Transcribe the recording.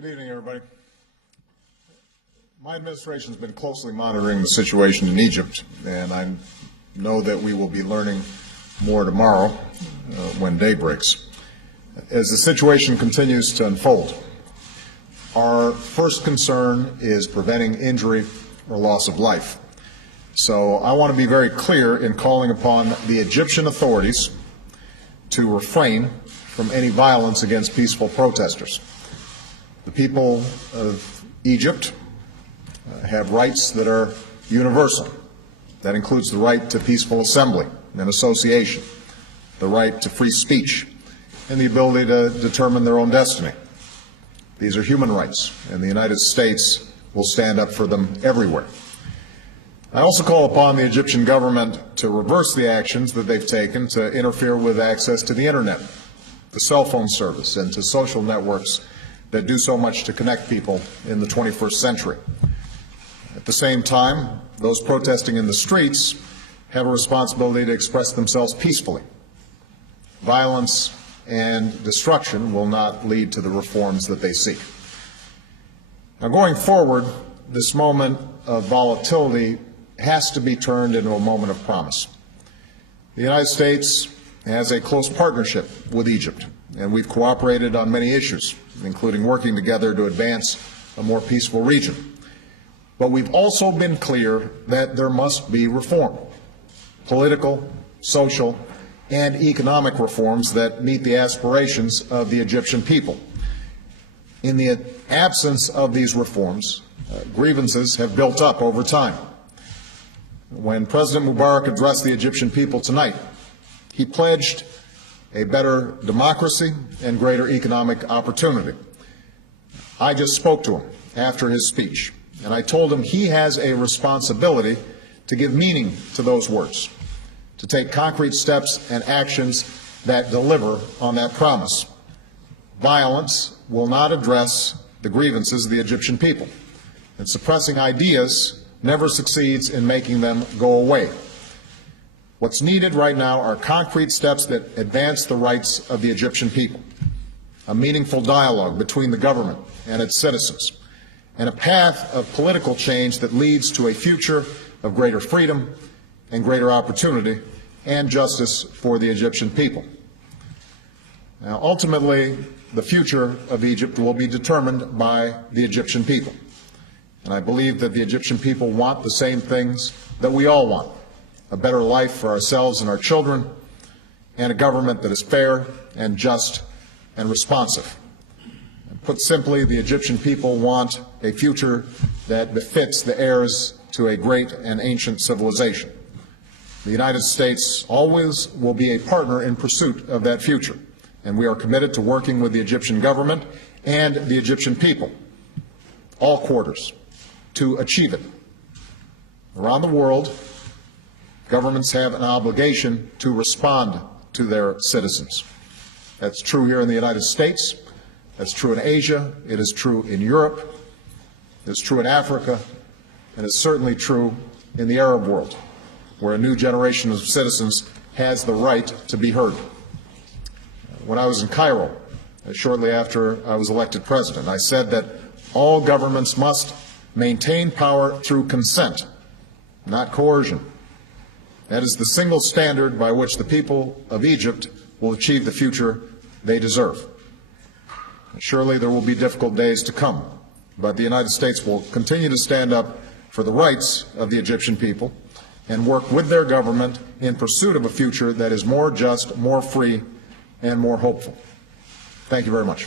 Good evening, everybody. My administration has been closely monitoring the situation in Egypt, and I know that we will be learning more tomorrow when day breaks. As the situation continues to unfold, our first concern is preventing injury or loss of life. So I want to be very clear in calling upon the Egyptian authorities to refrain from any violence against peaceful protesters. The people of Egypt have rights that are universal. That includes the right to peaceful assembly and association, the right to free speech, and the ability to determine their own destiny. These are human rights, and the United States will stand up for them everywhere. I also call upon the Egyptian government to reverse the actions that they've taken to interfere with access to the Internet, the cell phone service, and to social networks that do so much to connect people in the 21st century. At the same time, those protesting in the streets have a responsibility to express themselves peacefully. Violence and destruction will not lead to the reforms that they seek. Now, going forward, this moment of volatility has to be turned into a moment of promise. The United States has a close partnership with Egypt, and we've cooperated on many issues, including working together to advance a more peaceful region. But we've also been clear that there must be reform, political, social, and economic reforms that meet the aspirations of the Egyptian people. In the absence of these reforms, grievances have built up over time. When President Mubarak addressed the Egyptian people tonight, he pledged a better democracy and greater economic opportunity. I just spoke to him after his speech, and I told him he has a responsibility to give meaning to those words, to take concrete steps and actions that deliver on that promise. Violence will not address the grievances of the Egyptian people, and suppressing ideas never succeeds in making them go away. What's needed right now are concrete steps that advance the rights of the Egyptian people, a meaningful dialogue between the government and its citizens, and a path of political change that leads to a future of greater freedom and greater opportunity and justice for the Egyptian people. Now, ultimately, the future of Egypt will be determined by the Egyptian people. And I believe that the Egyptian people want the same things that we all want: a better life for ourselves and our children, and a government that is fair and just and responsive. And put simply, the Egyptian people want a future that befits the heirs to a great and ancient civilization. The United States always will be a partner in pursuit of that future, and we are committed to working with the Egyptian government and the Egyptian people, all quarters, to achieve it. Around the world, governments have an obligation to respond to their citizens. That's true here in the United States. That's true in Asia. It is true in Europe. It's true in Africa. And it's certainly true in the Arab world, where a new generation of citizens has the right to be heard. When I was in Cairo, shortly after I was elected president, I said that all governments must maintain power through consent, not coercion. That is the single standard by which the people of Egypt will achieve the future they deserve. Surely there will be difficult days to come, but the United States will continue to stand up for the rights of the Egyptian people and work with their government in pursuit of a future that is more just, more free, and more hopeful. Thank you very much.